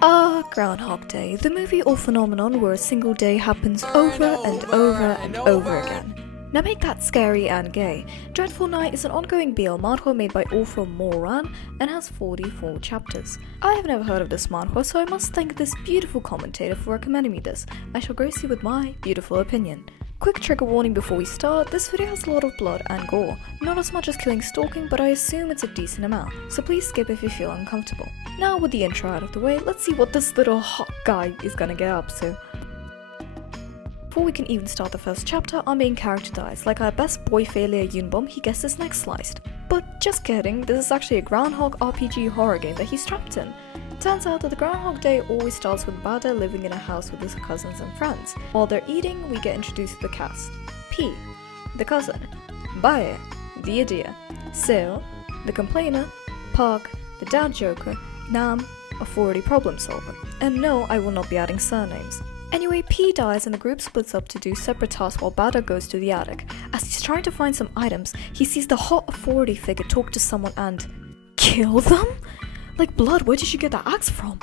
Groundhog Day, the movie or phenomenon where a single day happens over and over and over again. Now make that scary and gay. Dreadful Night is an ongoing BL manhwa made by author Moran and has 44 chapters. I have never heard of this manhwa, so I must thank this beautiful commentator for recommending me this. I shall grace you with my beautiful opinion. Quick trigger warning before we start, this video has a lot of blood and gore. Not as much as killing stalking, but I assume it's a decent amount, so please skip if you feel uncomfortable. Now with the intro out of the way, let's see what this little hot guy is gonna get up to. Before we can even start the first chapter, our main character dies. Like our best boy failure Yunbom, he gets his neck sliced. But just kidding, this is actually a Groundhog RPG horror game that he's trapped in. Turns out that the Groundhog Day always starts with Bada living in a house with his cousins and friends. While they're eating, we get introduced to the cast. P, the cousin, Bae, the idiot, Seo, the complainer, Park, the dad joker, Nam, authority problem solver. And no, I will not be adding surnames. Anyway, P dies and the group splits up to do separate tasks while Bada goes to the attic. As he's trying to find some items, he sees the hot authority figure talk to someone and kill them? Like blood, where did you get that axe from?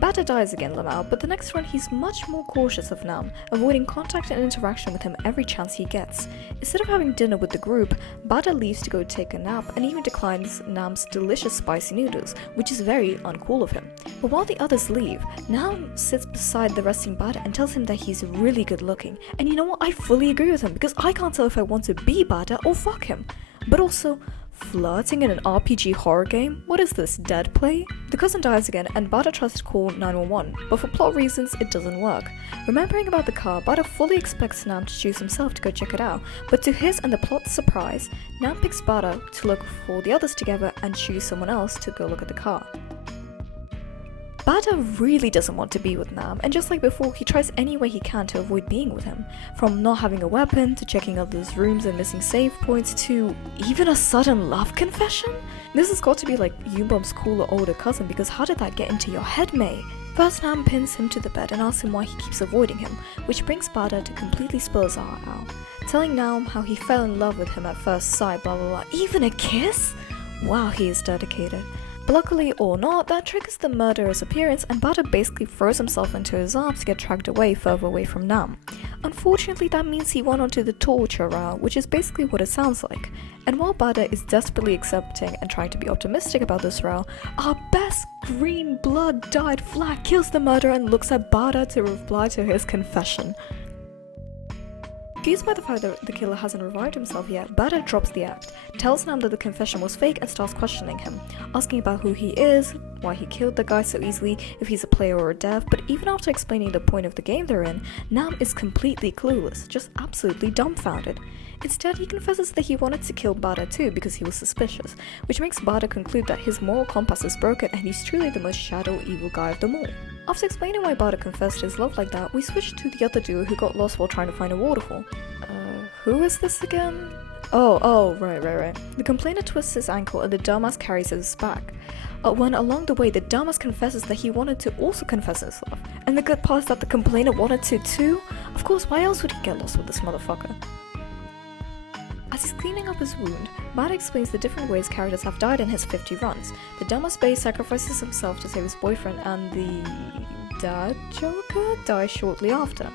Bada dies again, Lamau, but the next run he's much more cautious of Nam, avoiding contact and interaction with him every chance he gets. Instead of having dinner with the group, Bada leaves to go take a nap and even declines Nam's delicious spicy noodles, which is very uncool of him. But while the others leave, Nam sits beside the resting Bada and tells him that he's really good looking. And you know what, I fully agree with him because I can't tell if I want to be Bada or fuck him. But also, flirting in an RPG horror game? What is this, dead play? The cousin dies again and Bada tries to call 911, but for plot reasons it doesn't work. Remembering about the car, Bada fully expects Nam to choose himself to go check it out, but to his and the plot's surprise, Nam picks Bada to look for the others together and choose someone else to go look at the car. Bada really doesn't want to be with Nam, and just like before, he tries any way he can to avoid being with him. From not having a weapon, to checking others' rooms and missing save points, to even a sudden love confession? This has got to be like Yunbom's cooler older cousin, because how did that get into your head, May? First, Nam pins him to the bed and asks him why he keeps avoiding him, which brings Bada to completely spill his heart out. Telling Nam how he fell in love with him at first sight, blah blah blah. Even a kiss? Wow, he is dedicated. But luckily or not, that triggers the murderer's appearance and Bada basically throws himself into his arms to get dragged away further away from Nam. Unfortunately, that means he went onto the torture route, which is basically what it sounds like. And while Bada is desperately accepting and trying to be optimistic about this route, our best green blood dyed flag kills the murderer and looks at Bada to reply to his confession. Confused by the fact that the killer hasn't revived himself yet, Bada drops the act, tells Nam that the confession was fake and starts questioning him, asking about who he is, why he killed the guy so easily, if he's a player or a dev, but even after explaining the point of the game they're in, Nam is completely clueless, just absolutely dumbfounded. Instead, he confesses that he wanted to kill Bada too because he was suspicious, which makes Bada conclude that his moral compass is broken and he's truly the most shadow evil guy of them all. After explaining why Bada confessed his love like that, we switch to the other duo who got lost while trying to find a waterfall. Who is this again? Right. The complainer twists his ankle and the dumbass carries his back. When along the way, the dumbass confesses that he wanted to also confess his love. And the good part is that the complainer wanted to too? Of course, why else would he get lost with this motherfucker? As he's cleaning up his wound, Bada explains the different ways characters have died in his 50 runs. The dumbass Bae sacrifices himself to save his boyfriend and the dad joker dies shortly after.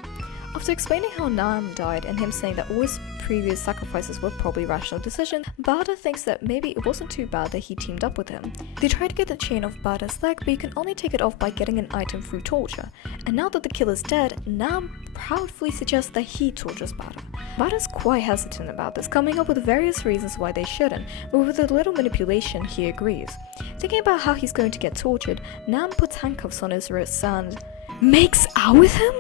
After explaining how Nam died and him saying that all his previous sacrifices were probably rational decisions, Bada thinks that maybe it wasn't too bad that he teamed up with him. They try to get the chain off Bada's leg, but you can only take it off by getting an item through torture. And now that the killer's dead, Nam proudly suggests that he tortures Bada. Bada's quite hesitant about this, coming up with various reasons why they shouldn't, but with a little manipulation he agrees. Thinking about how he's going to get tortured, Nam puts handcuffs on his wrists and makes out with him?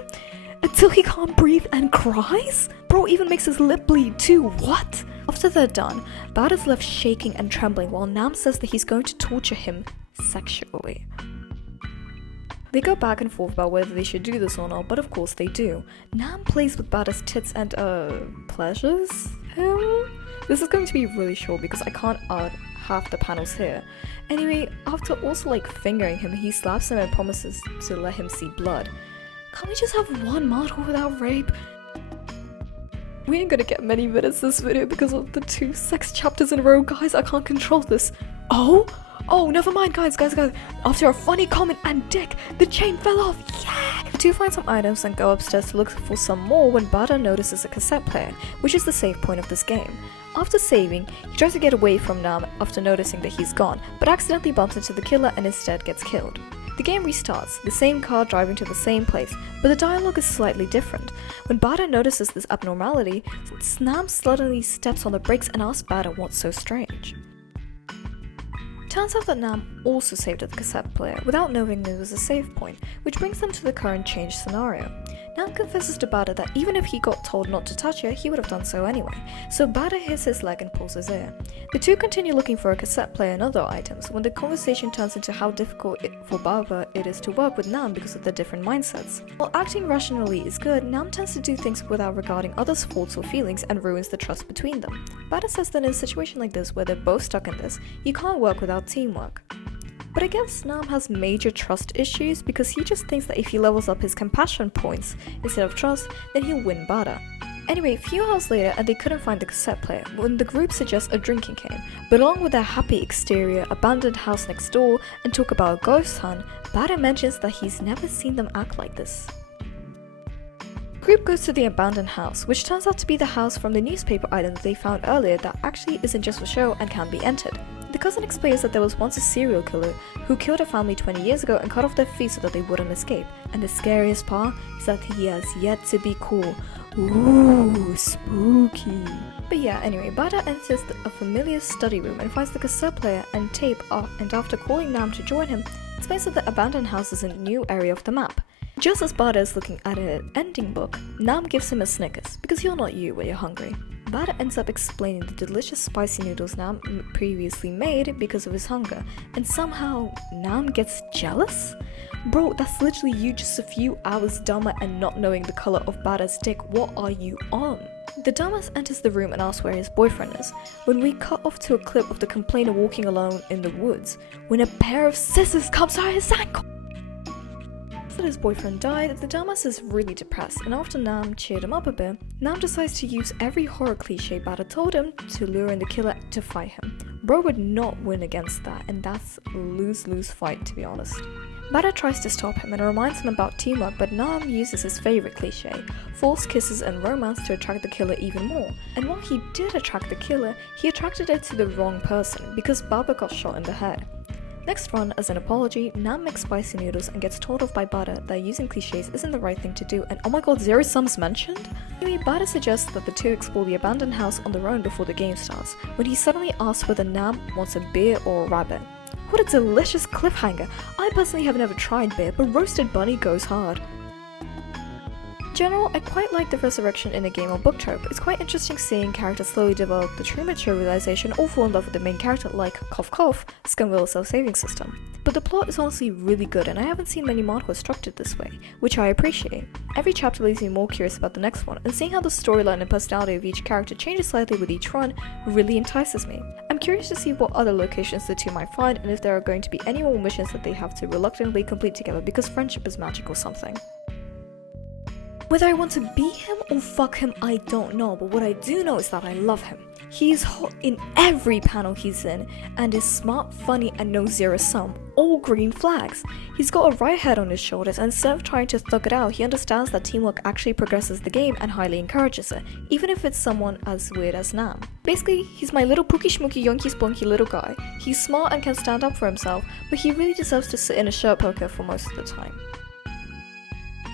Until he can't breathe and cries? Bro even makes his lip bleed too, what? After they're done, Bada's left shaking and trembling while Nam says that he's going to torture him sexually. They go back and forth about whether they should do this or not, but of course they do. Nam plays with Bada's tits and pleasures him? This is going to be really short because I can't add half the panels here. Anyway, after also fingering him, he slaps him and promises to let him see blood. Can't we just have one manhwa without rape? We ain't gonna get many minutes this video because of the 2 sex chapters in a row, guys. I can't control this. Oh Oh, never mind, guys. After a funny comment and dick, the chain fell off. Yeah! The two find some items and go upstairs to look for some more when Bada notices a cassette player, which is the save point of this game. After saving, he tries to get away from Nam after noticing that he's gone, but accidentally bumps into the killer and instead gets killed. The game restarts, the same car driving to the same place, but the dialogue is slightly different. When Bada notices this abnormality, Nam suddenly steps on the brakes and asks Bada what's so strange. Turns out that Nam also saved the cassette player without knowing there was a save point, which brings them to the current changed scenario. Nam confesses to Bada that even if he got told not to touch her, he would have done so anyway, so Bada hits his leg and pulls his ear. The two continue looking for a cassette player and other items when the conversation turns into how difficult for Bada it is to work with Nam because of their different mindsets. While acting rationally is good, Nam tends to do things without regarding others' faults or feelings and ruins the trust between them. Bada says that in a situation like this where they're both stuck in this, you can't work without teamwork. But I guess Nam has major trust issues because he just thinks that if he levels up his compassion points instead of trust, then he'll win Bada. Anyway, a few hours later and they couldn't find the cassette player when the group suggests a drinking game, but along with their happy exterior, abandoned house next door, and talk about a ghost hunt, Bada mentions that he's never seen them act like this. The group goes to the abandoned house, which turns out to be the house from the newspaper items they found earlier that actually isn't just for show and can be entered. The cousin explains that there was once a serial killer who killed a family 20 years ago and cut off their feet so that they wouldn't escape. And the scariest part is that he has yet to be cool. Ooh, spooky. But yeah, anyway, Bada enters a familiar study room and finds the cassette player and tape and after calling Nam to join him, explains that the abandoned house is a new area of the map. Just as Bada is looking at an ending book, Nam gives him a Snickers, because you're not you when you're hungry. Bada ends up explaining the delicious spicy noodles Nam previously made because of his hunger, and somehow Nam gets jealous? Bro, that's literally you just a few hours dumber and not knowing the color of Bada's dick. What are you on? The dumbass enters the room and asks where his boyfriend is, when we cut off to a clip of the complainer walking alone in the woods, when a pair of scissors comes out his ankle. After his boyfriend died, the dumbass is really depressed, and after Nam cheered him up a bit, Nam decides to use every horror cliche Bada told him to lure in the killer to fight him. Bro would not win against that, and that's a lose-lose fight to be honest. Bada tries to stop him and reminds him about teamwork, but Nam uses his favorite cliche, false kisses and romance to attract the killer even more. And while he did attract the killer, he attracted it to the wrong person because Baba got shot in the head. Next run, as an apology, Nam makes spicy noodles and gets told off by Bada that using cliches isn't the right thing to do, and oh my god, zero sums mentioned? Anyway, Bada suggests that the two explore the abandoned house on their own before the game starts, when he suddenly asks whether Nam wants a beer or a rabbit. What a delicious cliffhanger! I personally have never tried beer, but roasted bunny goes hard. In general, I quite like the resurrection in a game or book trope. It's quite interesting seeing characters slowly develop the true mature realization or fall in love with the main character like, cough cough, Scumville's self-saving system. But the plot is honestly really good and I haven't seen many manhwa structured this way, which I appreciate. Every chapter leaves me more curious about the next one, and seeing how the storyline and personality of each character changes slightly with each run really entices me. I'm curious to see what other locations the two might find and if there are going to be any more missions that they have to reluctantly complete together because friendship is magic or something. Whether I want to be him or fuck him, I don't know, but what I do know is that I love him. He's hot in every panel he's in, and is smart, funny, and knows zero sum. All green flags. He's got a right head on his shoulders, and instead of trying to thug it out, he understands that teamwork actually progresses the game and highly encourages it, even if it's someone as weird as Nam. Basically, he's my little pookie schmookie yonky splunky little guy. He's smart and can stand up for himself, but he really deserves to sit in a shirt poker for most of the time.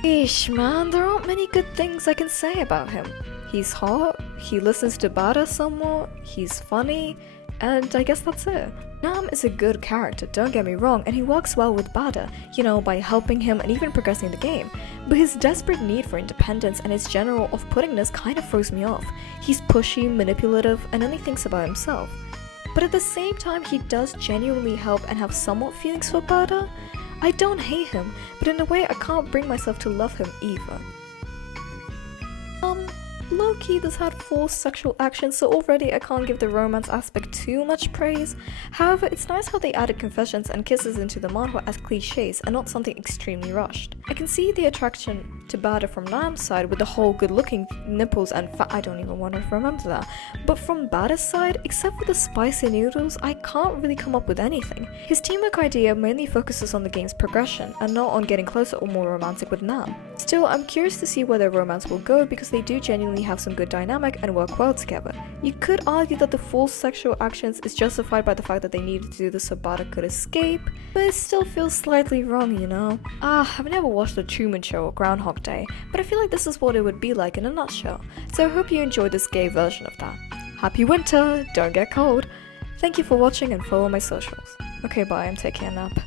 Eesh man, there aren't many good things I can say about him. He's hot, he listens to Bada somewhat, he's funny, and I guess that's it. Nam is a good character, don't get me wrong, and he works well with Bada, you know, by helping him and even progressing the game. But his desperate need for independence and his general off-puttingness kind of throws me off. He's pushy, manipulative, and only thinks about himself. But at the same time, he does genuinely help and have somewhat feelings for Bada. I don't hate him, but in a way I can't bring myself to love him either. Low-key this had forced sexual action, so already I can't give the romance aspect too much praise. However, it's nice how they added confessions and kisses into the manhwa as cliches and not something extremely rushed. I can see the attraction to Bada from Nam's side with the whole good looking nipples and fat. I don't even want to remember that. But from Bada's side, except for the spicy noodles, I can't really come up with anything. His teamwork idea mainly focuses on the game's progression and not on getting closer or more romantic with Nam. Still, I'm curious to see where their romance will go because they do genuinely have some good dynamic and work well together. You could argue that the full sexual actions is justified by the fact that they needed to do this so Bada could escape, but it still feels slightly wrong, you know? I've never watched The Truman Show or Groundhog Day, but I feel like this is what it would be like in a nutshell, so I hope you enjoyed this gay version of that. Happy winter! Don't get cold! Thank you for watching and follow my socials. Okay, bye, I'm taking a nap.